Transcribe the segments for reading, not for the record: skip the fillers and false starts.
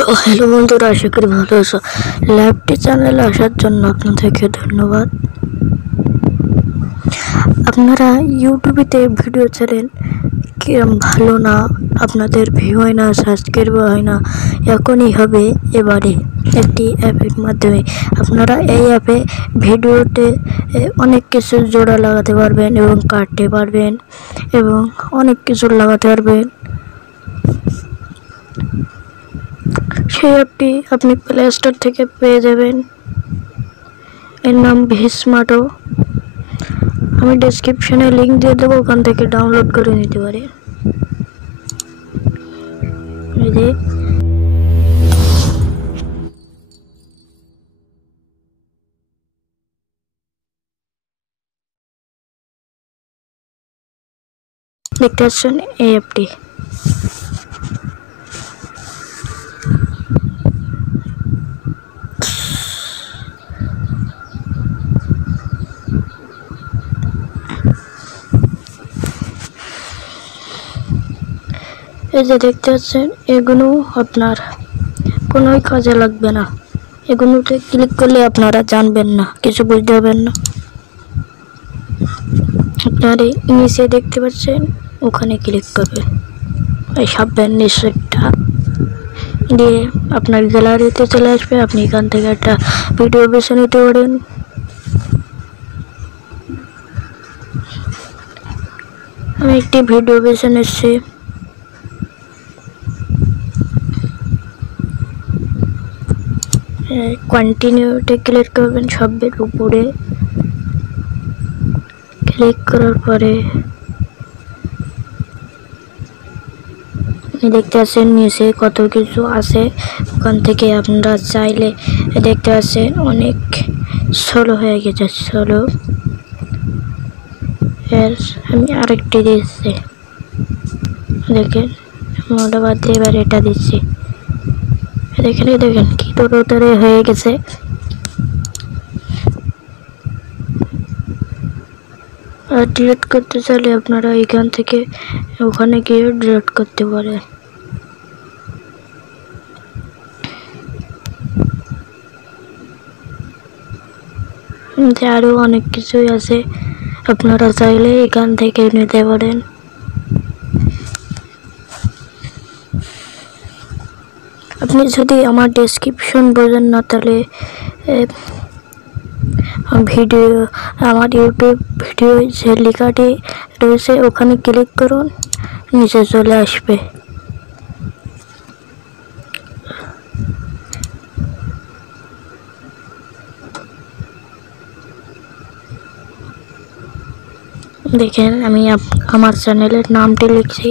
So hello বন্ধুরা, আশা করি ভালো আছো। ল্যাবটি চ্যানেলে আসার জন্য আপনাদেরকে ধন্যবাদ। আপনারা ইউটিউবেতে ভিডিও ছাড়েন, কিরম ভালো না, আপনাদের ভিউ হয় না, সাবস্ক্রাইব হয় না। এখনই হবে এবারে একটি অ্যাপের মাধ্যমে। আপনারা এই অ্যাপে ভিডিওতে অনেক কিছু জোড়া লাগাতে পারবেন এবং কাটতে পারবেন এবং অনেক কিছু লাগাতে পারবেন। সেই অ্যাপটি আপনি প্লে স্টোর থেকে পেয়ে যাবেন। এর নাম ভিসমাটো। আমি ডেসক্রিপশনে লিঙ্ক দিয়ে দেবো, ওখান থেকে ডাউনলোড করে নিতে পারে। দেখতে পাচ্ছেন এই অ্যাপটি। এই যে দেখতে পাচ্ছেন, এগুলো আপনার কোনো কাজে লাগবে না। এগুলোতে ক্লিক করলে আপনারা জানবেন না, কিছু বুঝতে পারবেন না। আপনার এই নিচে দেখতে পাচ্ছেন, ওখানে ক্লিক করবেন। এই সাবধান নিচেরটা দিয়ে আপনার গ্যালারিতে চলে আসবে। আপনি এখান থেকে একটা ভিডিও বেছে নিতে পারেন। আমি একটি ভিডিও বেছে নিচ্ছি। কন্টিনিউতে ক্লিক করবেন, সবের উপরে ক্লিক করার পরে দেখতে পাচ্ছেন নিচে কত কিছু আছে। ওখান থেকে আপনারা চাইলে দেখতে পাচ্ছেন অনেক স্লো হয়ে গেছে। স্লো এর আমি আরেকটি দিচ্ছি, দেখেন ওটা বাদ দিয়ে এবার এটা দিচ্ছি। দেখেন কি তোরে হয়ে গেছে। আর ডিলিট করতে চাইলে আপনারা এখান থেকে ওখানে গিয়ে ডিলিট করতে পারেন। আরো অনেক কিছুই আছে, আপনারা চাইলে এখান থেকে নিতে পারেন। আপনি যদি আমার ডেসক্রিপশন বোঝেন না, তাহলে আমার ইউটিউব ভিডিও যে লেখাটি রয়েছে ওখানে ক্লিক করুন, নিচে চলে আসবে। দেখেন আমি আমার চ্যানেলের নামটি লিখছি।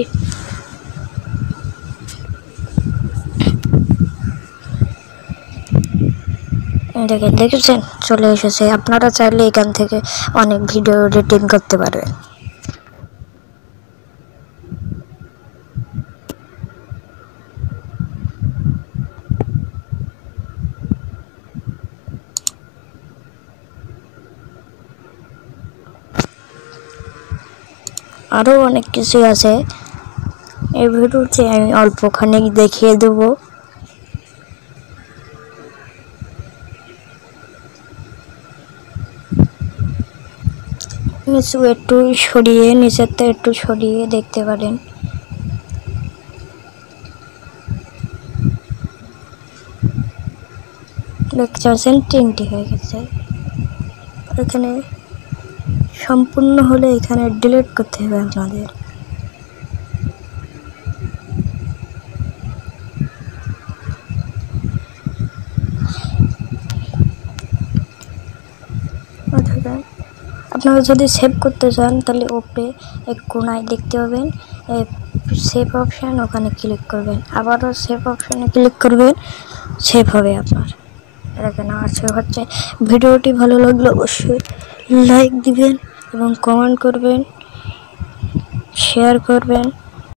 দেখেছেন চলে এসেছে। আপনারা চাইলে এখান থেকে অনেক ভিডিও এডিটিং করতে পারবেন। আরো অনেক কিছু আছে, এই ভিডিওতে আমি অল্পখানি দেখিয়ে দেবো। নিচে একটু সরিয়ে, নিচেরটা একটু সরিয়ে দেখতে পারেন। দেখতে পাচ্ছেন তিনটি হয়ে গেছে। এখানে সম্পূর্ণ হলে এখানে ডিলিট করতে হবে আপনাদের। আপনারা যদি সেভ করতে চান তাহলে উপরে এক কোণায় দেখতে পাবেন সেভ অপশান, ওখানে ক্লিক করবেন। আবারও সেভ অপশানে ক্লিক করবেন, সেভ হবে আপনার। দেখেন আমার সেভ হচ্ছে। ভিডিওটি ভালো লাগলে অবশ্যই লাইক দিবেন এবং কমেন্ট করবেন, শেয়ার করবেন।